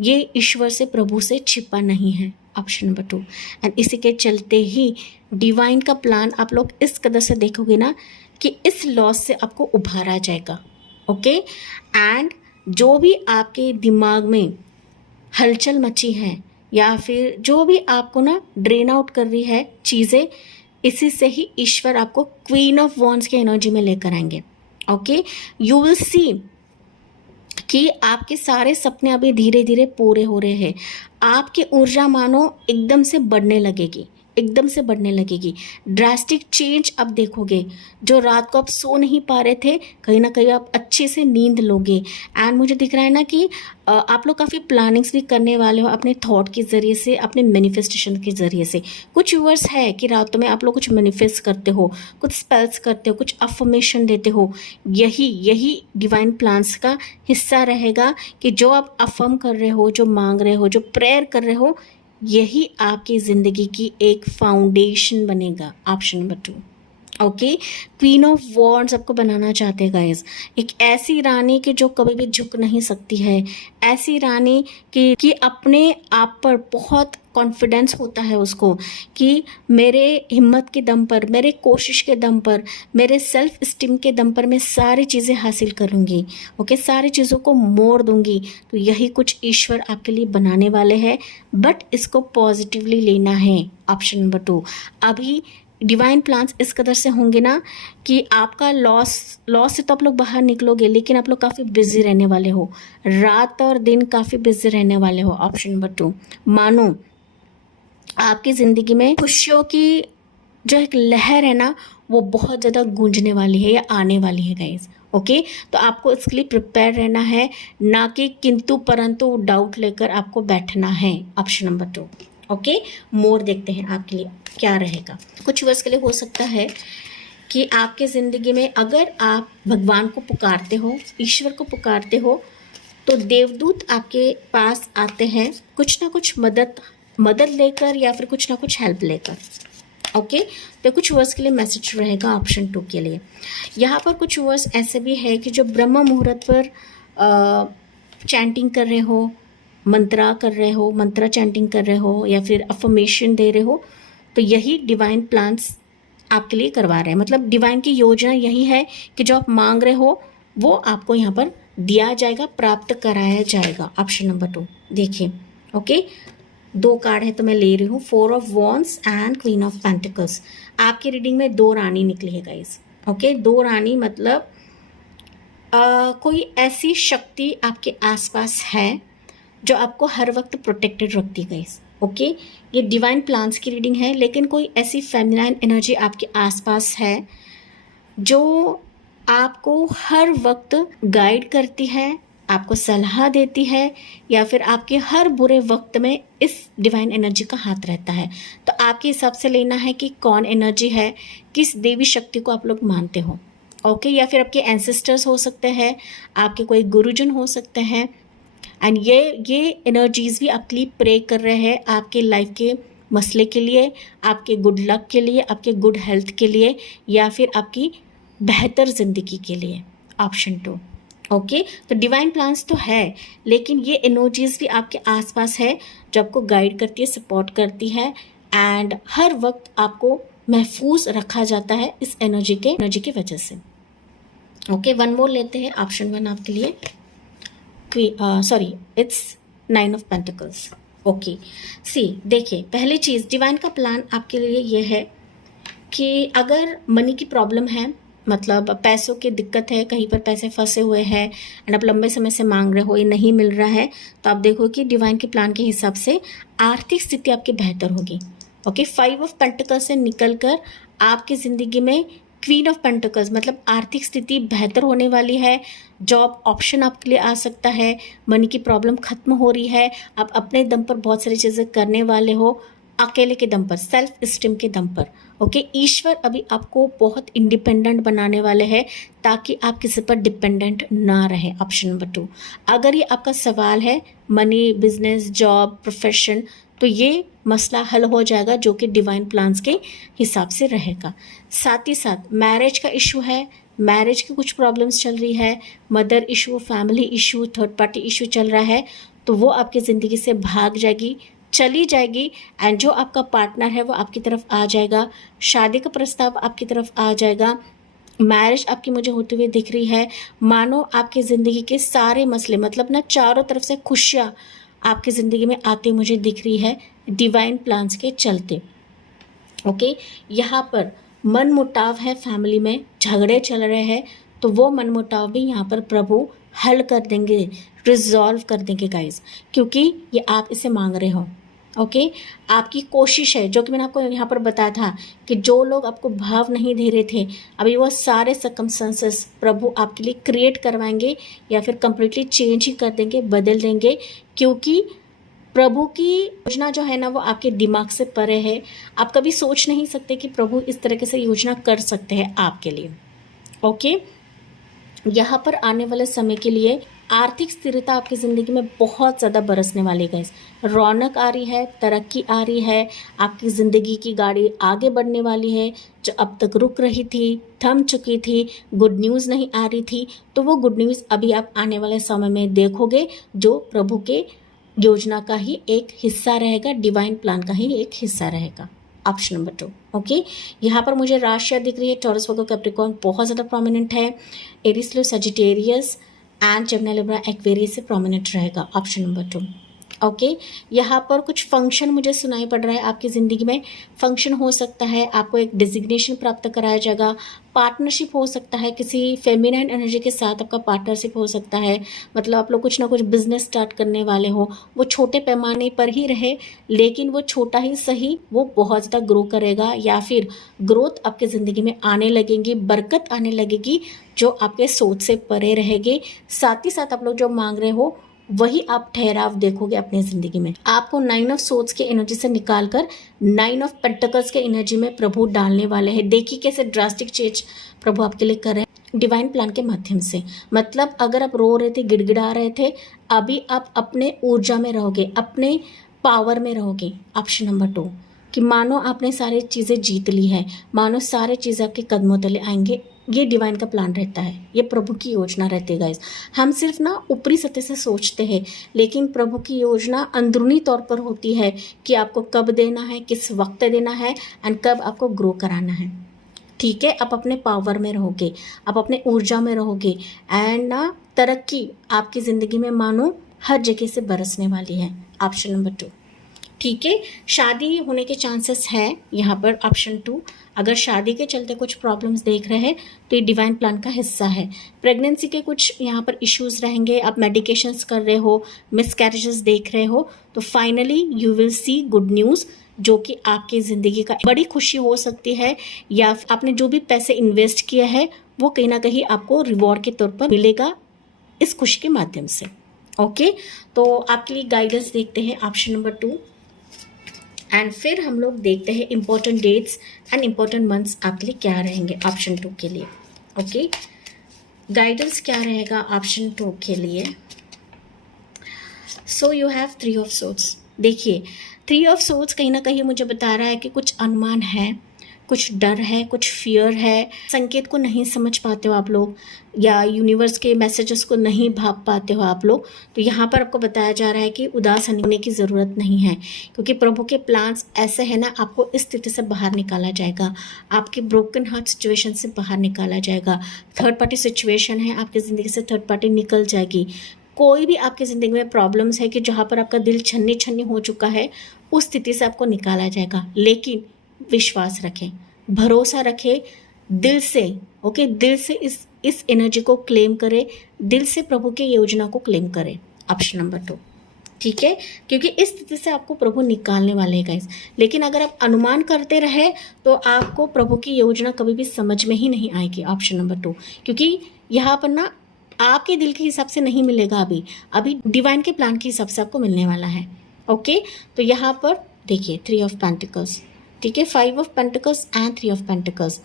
ये ईश्वर से, प्रभु से छिपा नहीं है। ऑप्शन नंबर 2, एंड इसी के चलते ही डिवाइन का प्लान आप लोग इस कदर से देखोगे ना कि इस लॉस से आपको उभारा जाएगा। ओके, एंड जो भी आपके दिमाग में हलचल मची है या फिर जो भी आपको ना ड्रेन आउट कर रही है चीज़ें, इसी से ही ईश्वर आपको क्वीन ऑफ वॉन्ड्स की एनर्जी में लेकर आएंगे। ओके, यू विल सी कि आपके सारे सपने अभी धीरे धीरे पूरे हो रहे हैं। आपकी ऊर्जा मानो एकदम से बढ़ने लगेगी, एकदम से बढ़ने लगेगी। ड्रास्टिक चेंज अब देखोगे, जो रात को आप सो नहीं पा रहे थे, कहीं ना कहीं आप अच्छे से नींद लोगे। एंड मुझे दिख रहा है ना कि आप लोग काफ़ी प्लानिंग्स भी करने वाले हो अपने थॉट के ज़रिए से, अपने मैनिफेस्टेशन के ज़रिए से। कुछ व्यूअर्स है कि रातों में आप लोग कुछ मैनिफेस्ट करते हो, कुछ स्पेल्स करते हो, कुछ अफर्मेशन देते हो। यही डिवाइन प्लान्स का हिस्सा रहेगा कि जो आप अफर्म कर रहे हो, जो मांग रहे हो, जो प्रेयर कर रहे हो, यही आपकी ज़िंदगी की एक फाउंडेशन बनेगा। Option number 2। Okay, queen of wands आपको बनाना चाहते हैं गाइस, एक ऐसी रानी की जो कभी भी झुक नहीं सकती है, ऐसी रानी कि अपने आप पर बहुत कॉन्फिडेंस होता है उसको कि मेरे हिम्मत के दम पर, मेरे कोशिश के दम पर, मेरे सेल्फ स्टीम के दम पर मैं सारी चीज़ें हासिल करूँगी। ओके, सारी चीज़ों को मोड़ दूँगी। तो यही कुछ ईश्वर आपके लिए बनाने वाले हैं, बट इसको पॉजिटिवली लेना है। Option number 2। अभी डिवाइन प्लान्स इस कदर से होंगे ना कि आपका लॉस से तो आप लोग बाहर निकलोगे, लेकिन आप लोग काफ़ी बिजी रहने वाले हो, रात और दिन काफ़ी बिजी रहने वाले हो। Option number 2। मानो आपकी ज़िंदगी में खुशियों की जो एक लहर है ना, वो बहुत ज़्यादा गूंजने वाली है या आने वाली है गाइस। ओके, तो आपको इसके लिए प्रिपेयर रहना है, ना कि किंतु परंतु डाउट लेकर आपको बैठना है। Option number 2। ओके, मोर देखते हैं आपके लिए क्या रहेगा। कुछ वर्ष के लिए हो सकता है कि आपके ज़िंदगी में अगर आप भगवान को पुकारते हो, ईश्वर को पुकारते हो, तो देवदूत आपके पास आते हैं कुछ ना कुछ मदद लेकर या फिर कुछ ना कुछ हेल्प लेकर। ओके, तो कुछ वर्ड्स के लिए मैसेज रहेगा ऑप्शन 2 के लिए। यहाँ पर कुछ वर्ड्स ऐसे भी है कि जो ब्रह्म मुहूर्त पर चैंटिंग कर रहे हो, मंत्रा चैंटिंग कर रहे हो या फिर अफर्मेशन दे रहे हो, तो यही डिवाइन प्लान्स आपके लिए करवा रहे हैं। मतलब डिवाइन की योजना यही है कि जो आप मांग रहे हो वो आपको यहाँ पर दिया जाएगा, प्राप्त कराया जाएगा। ऑप्शन नंबर 2 देखिए। ओके, 2 कार्ड है तो मैं ले रही हूँ, 4 of wands and queen of pentacles. आपकी रीडिंग में 2 रानी निकली है गाइस। ओके, 2 रानी मतलब कोई ऐसी शक्ति आपके आसपास है जो आपको हर वक्त प्रोटेक्टेड रखती है गाइस। ओके, ये डिवाइन प्लान्स की रीडिंग है, लेकिन कोई ऐसी फेमिनाइन एनर्जी आपके आसपास है जो आपको हर वक्त गाइड करती है, आपको सलाह देती है, या फिर आपके हर बुरे वक्त में इस डिवाइन एनर्जी का हाथ रहता है। तो आपके हिसाब से लेना है कि कौन एनर्जी है, किस देवी शक्ति को आप लोग मानते हो। ओके, या फिर आपके एंसेस्टर्स हो सकते हैं, आपके कोई गुरुजन हो सकते हैं, एंड ये एनर्जीज भी आपके लिए प्रे कर रहे हैं आपके लाइफ के मसले के लिए, आपके गुड लक के लिए, आपके गुड हेल्थ के लिए, या फिर आपकी बेहतर ज़िंदगी के लिए। ऑप्शन 2। ओके, तो डिवाइन प्लान्स तो है, लेकिन ये एनर्जीज भी आपके आसपास है जो आपको गाइड करती है, सपोर्ट करती है, एंड हर वक्त आपको महफूज रखा जाता है इस एनर्जी के वजह से। ओके, 1 मोर लेते हैं। ऑप्शन 1 आपके लिए इट्स 9 ऑफ पेंटिकल्स। ओके, सी देखिए, पहली चीज़ डिवाइन का प्लान आपके लिए ये है कि अगर मनी की प्रॉब्लम है, मतलब पैसों की दिक्कत है, कहीं पर पैसे फंसे हुए हैं एंड आप लंबे समय से मांग रहे हो, ये नहीं मिल रहा है, तो आप देखो कि डिवाइन के प्लान के हिसाब से आर्थिक स्थिति आपकी बेहतर होगी। ओके, 5 ऑफ पेंटिकल्स से निकलकर आपकी ज़िंदगी में क्वीन ऑफ पेंटिकल्स, मतलब आर्थिक स्थिति बेहतर होने वाली है, जॉब ऑप्शन आपके लिए आ सकता है, मनी की प्रॉब्लम खत्म हो रही है, आप अपने दम पर बहुत सारी चीज़ें करने वाले हो, अकेले के दम पर, सेल्फ स्टीम के दम पर। ओके, ईश्वर अभी आपको बहुत इंडिपेंडेंट बनाने वाले हैं ताकि आप किसी पर डिपेंडेंट ना रहे। Option number 2। अगर ये आपका सवाल है मनी, बिजनेस, जॉब, प्रोफेशन, तो ये मसला हल हो जाएगा जो कि डिवाइन प्लान्स के हिसाब से रहेगा। साथ ही साथ मैरिज का इशू है, मैरिज की कुछ प्रॉब्लम्स चल रही है, mother issue, family issue, third party issue चल रहा है, तो वो आपकी ज़िंदगी से भाग जाएगी, चली जाएगी, एंड जो आपका पार्टनर है वो आपकी तरफ आ जाएगा, शादी का प्रस्ताव आपकी तरफ आ जाएगा, मैरिज आपकी मुझे होते हुए दिख रही है। मानो आपकी ज़िंदगी के सारे मसले, मतलब ना चारों तरफ से खुशियाँ आपकी ज़िंदगी में आती मुझे दिख रही है डिवाइन प्लान्स के चलते। ओके, यहाँ पर मन मुटाव है, फैमिली में झगड़े चल रहे हैं, तो वो मन मुटाव भी यहाँ पर प्रभु हल कर देंगे, रिजॉल्व कर देंगे गाइस, क्योंकि ये आप इसे मांग रहे हो। ओके, आपकी कोशिश है, जो कि मैंने आपको यहाँ पर बताया था कि जो लोग आपको भाव नहीं दे रहे थे, अभी वो सारे सर्कमस्टेंसेस प्रभु आपके लिए क्रिएट करवाएंगे या फिर कंप्लीटली चेंज ही कर देंगे, बदल देंगे, क्योंकि प्रभु की योजना जो है ना वो आपके दिमाग से परे है। आप कभी सोच नहीं सकते कि प्रभु इस तरीके से योजना कर सकते हैं आपके लिए। ओके, यहाँ पर आने वाले समय के लिए आर्थिक स्थिरता आपकी ज़िंदगी में बहुत ज़्यादा बरसने वाली है गाइस। रौनक आ रही है, तरक्की आ रही है, आपकी ज़िंदगी की गाड़ी आगे बढ़ने वाली है। जो अब तक रुक रही थी, थम चुकी थी, गुड न्यूज़ नहीं आ रही थी, तो वो गुड न्यूज़ अभी आप आने वाले समय में देखोगे, जो प्रभु के योजना का ही एक हिस्सा रहेगा, डिवाइन प्लान का ही एक हिस्सा रहेगा। Option number 2। ओके, यहाँ पर मुझे राशियाँ दिख रही है, टॉरस वर्गो कैप्रिकॉर्न बहुत ज़्यादा प्रोमिनेंट है, Aries Leo Sagittarius and Gemini Libra Aquarius से प्रोमिनेंट रहेगा। Option number 2। ओके, यहाँ पर कुछ फंक्शन मुझे सुनाई पड़ रहा है आपकी ज़िंदगी में। फंक्शन हो सकता है, आपको एक डिजिग्नेशन प्राप्त कराया जाएगा, पार्टनरशिप हो सकता है, किसी फेमिनाइन एनर्जी के साथ आपका पार्टनरशिप हो सकता है। मतलब आप लोग कुछ ना कुछ बिजनेस स्टार्ट करने वाले हो, वो छोटे पैमाने पर ही रहे, लेकिन वो छोटा ही सही, वो बहुत ज़्यादा ग्रो करेगा, या फिर ग्रोथ आपके ज़िंदगी में आने लगेगी, बरकत आने लगेगी जो आपके सोच से परे रहेगी। साथ ही साथ आप लोग जो मांग रहे हो वही आप ठहराव देखोगे अपनी ज़िंदगी में। आपको 9 ऑफ सोर्ड्स के एनर्जी से निकालकर 9 ऑफ पेंटिकल्स के एनर्जी में प्रभु डालने वाले हैं। देखिए कैसे ड्रास्टिक चेंज प्रभु आपके लिए कर रहे हैं डिवाइन प्लान के माध्यम से। मतलब अगर आप रो रहे थे, गिड़गिड़ा रहे थे, अभी आप अपने ऊर्जा में रहोगे, अपने पावर में रहोगे। ऑप्शन नंबर 2 कि मानो आपने सारी चीज़ें जीत ली है, मानो सारे चीज़ें आपके कदमों तले आएंगे। ये डिवाइन का प्लान रहता है, ये प्रभु की योजना रहती है गाइस। हम सिर्फ ना ऊपरी सतह से सोचते हैं, लेकिन प्रभु की योजना अंदरूनी तौर पर होती है कि आपको कब देना है, किस वक्त देना है एंड कब आपको ग्रो कराना है। ठीक है, आप अपने पावर में रहोगे, आप अपने ऊर्जा में रहोगे एंड ना तरक्की आपकी ज़िंदगी में मानो हर जगह से बरसने वाली है। Option number 2। ठीक है, शादी होने के चांसेस है यहाँ पर। ऑप्शन 2, अगर शादी के चलते कुछ प्रॉब्लम्स देख रहे हैं तो ये डिवाइन प्लान का हिस्सा है। प्रेगनेंसी के कुछ यहाँ पर इश्यूज रहेंगे, आप मेडिकेशंस कर रहे हो, मिसकैरेजेस देख रहे हो, तो finally you will see good news जो कि आपकी ज़िंदगी का बड़ी खुशी हो सकती है, या आपने जो भी पैसे इन्वेस्ट किया है वो कहीं ना कहीं आपको रिवॉर्ड के तौर पर मिलेगा इस खुशी के माध्यम से। ओके, तो आपके लिए गाइडेंस देखते हैं ऑप्शन नंबर 2 एंड फिर हम लोग देखते हैं important dates and important months आपके लिए क्या रहेंगे ऑप्शन 2 के लिए। ओके, गाइडेंस क्या रहेगा ऑप्शन 2 के लिए। So you have 3 of swords. देखिए 3 ऑफ सोर्ड्स कहीं ना कहीं मुझे बता रहा है कि कुछ अनुमान है, कुछ डर है, कुछ फियर है, संकेत को नहीं समझ पाते हो आप लोग, या यूनिवर्स के मैसेजेस को नहीं भाप पाते हो आप लोग। तो यहाँ पर आपको बताया जा रहा है कि उदास होने की ज़रूरत नहीं है, क्योंकि प्रभु के प्लान्स ऐसे हैं ना, आपको इस स्थिति से बाहर निकाला जाएगा, आपके ब्रोकन हार्ट सिचुएशन से बाहर निकाला जाएगा। थर्ड पार्टी सिचुएशन है आपकी ज़िंदगी से, थर्ड पार्टी निकल जाएगी। कोई भी आपकी ज़िंदगी में प्रॉब्लम्स है कि जहाँ पर आपका दिल छन्नी छन्नी हो चुका है, उस स्थिति से आपको निकाला जाएगा। लेकिन विश्वास रखें, भरोसा रखें दिल से। ओके, दिल से इस एनर्जी को क्लेम करें, दिल से प्रभु की योजना को क्लेम करें। Option number 2। ठीक है, क्योंकि इस स्थिति से आपको प्रभु निकालने वाले हैं गाइस। लेकिन अगर आप अनुमान करते रहे तो आपको प्रभु की योजना कभी भी समझ में ही नहीं आएगी। ऑप्शन नंबर 2, क्योंकि यहाँ पर ना आपके दिल के हिसाब से नहीं मिलेगा, अभी डिवाइन के प्लान के हिसाब से आपको मिलने वाला है। ओके, तो यहाँ पर देखिए 3 ऑफ पेंटिकल्स, ठीक है, 5 of pentacles and 3 of pentacles.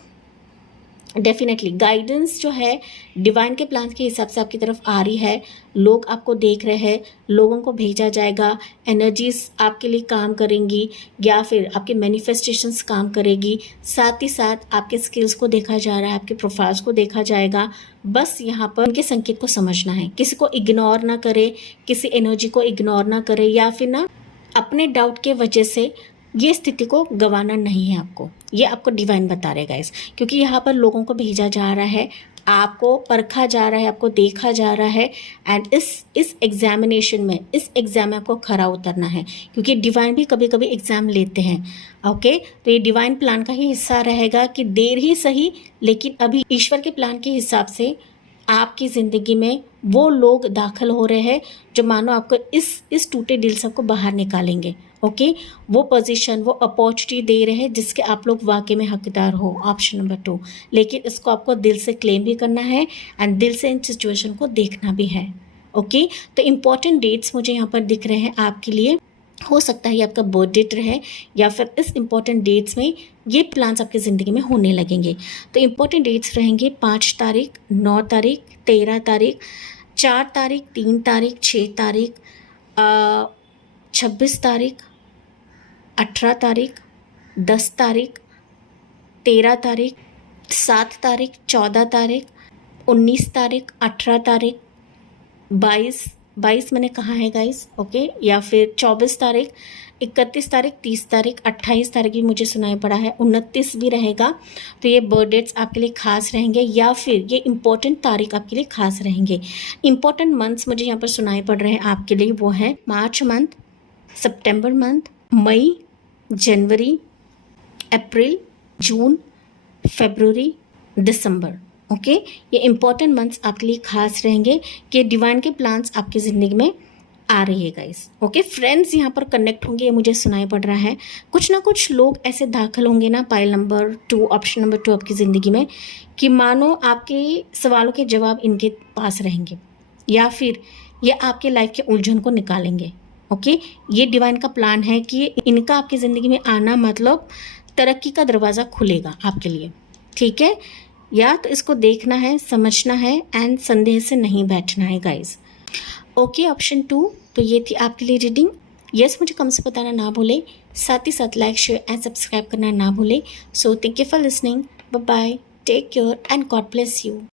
Definitely guidance जो है डिवाइन के प्लान के हिसाब से आपकी तरफ आ रही है। लोग आपको देख रहे हैं, लोगों को भेजा जाएगा, एनर्जीज आपके लिए काम करेंगी, या फिर आपके मैनिफेस्टेशंस काम करेगी। साथ ही साथ आपके स्किल्स को देखा जा रहा है, आपके प्रोफाइल्स को देखा जाएगा। बस यहाँ पर उनके संकेत को समझना है, किसी को इग्नोर ना करे, किसी एनर्जी को इग्नोर ना करे, या फिर ना अपने डाउट के वजह से ये स्थिति को गंवाना नहीं है आपको। ये आपको डिवाइन बता रहे गाइस, क्योंकि यहाँ पर लोगों को भेजा जा रहा है, आपको परखा जा रहा है, आपको देखा जा रहा है एंड इस एग्जामिनेशन में, इस एग्जाम में आपको खरा उतरना है, क्योंकि डिवाइन भी कभी कभी एग्जाम लेते हैं। ओके, तो ये डिवाइन प्लान का ही हिस्सा रहेगा कि देर ही सही, लेकिन अभी ईश्वर के प्लान के हिसाब से आपकी ज़िंदगी में वो लोग दाखिल हो रहे हैं जो मानो आपको इस टूटे दिल से आपको बाहर निकालेंगे। ओके, वो पोजीशन, वो अपॉर्चुनिटी दे रहे हैं जिसके आप लोग वाकई में हकदार हो। ऑप्शन नंबर 2, लेकिन इसको आपको दिल से क्लेम भी करना है एंड दिल से इन सिचुएशन को देखना भी है। ओके, तो इम्पॉर्टेंट डेट्स मुझे यहाँ पर दिख रहे हैं आपके लिए। हो सकता है ये आपका बर्थ डेट रहे, या फिर इस इम्पॉर्टेंट डेट्स में ये प्लान्स आपकी ज़िंदगी में होने लगेंगे। तो इम्पॉर्टेंट डेट्स रहेंगे 5 तारीख, 9 तारीख, 13 तारीख, 4 तारीख, 3 तारीख, 6 तारीख, 26 तारीख, 18 तारीख, 10 तारीख, 13 तारीख, 7 तारीख, 14 तारीख, 19 तारीख, 18 तारीख, 22, 22 मैंने कहा है गाइस, ओके, या फिर 24 तारीख, 31 तारीख, 30 तारीख, 28 तारीख भी मुझे सुनाई पड़ा है, 29 भी रहेगा। तो ये बर्थ डेट्स आपके लिए खास रहेंगे, या फिर ये इंपॉर्टेंट तारीख आपके लिए खास रहेंगे। इंपॉर्टेंट मंथ्स मुझे यहाँ पर सुनाई पड़ रहे हैं आपके लिए, वो है मार्च मंथ, सितंबर मंथ, मई, जनवरी, अप्रैल, जून, फरवरी, दिसंबर। ओके, ये इंपॉर्टेंट मंथ्स आपके लिए खास रहेंगे कि डिवाइन के प्लान्स आपकी ज़िंदगी में आ रही है गाइस। ओके, फ्रेंड्स यहाँ पर कनेक्ट होंगे, ये मुझे सुनाई पड़ रहा है। कुछ ना कुछ लोग ऐसे दाखिल होंगे ना पाइल नंबर 2, ऑप्शन नंबर 2 आपकी ज़िंदगी में, कि मानो आपके सवालों के जवाब इनके पास रहेंगे, या फिर ये आपके लाइफ के उलझन को निकालेंगे। ओके, ये डिवाइन का प्लान है कि इनका आपकी ज़िंदगी में आना मतलब तरक्की का दरवाज़ा खुलेगा आपके लिए। ठीक है, या तो इसको देखना है, समझना है एंड संदेह से नहीं बैठना है गाइस। ओके, ऑप्शन 2, तो ये थी आपके लिए रीडिंग। यस, मुझे कम से बताना ना भूले, साथ ही साथ लाइक, शेयर एंड सब्सक्राइब करना ना भूले। So thank you for listening, bye bye, take care and God bless you.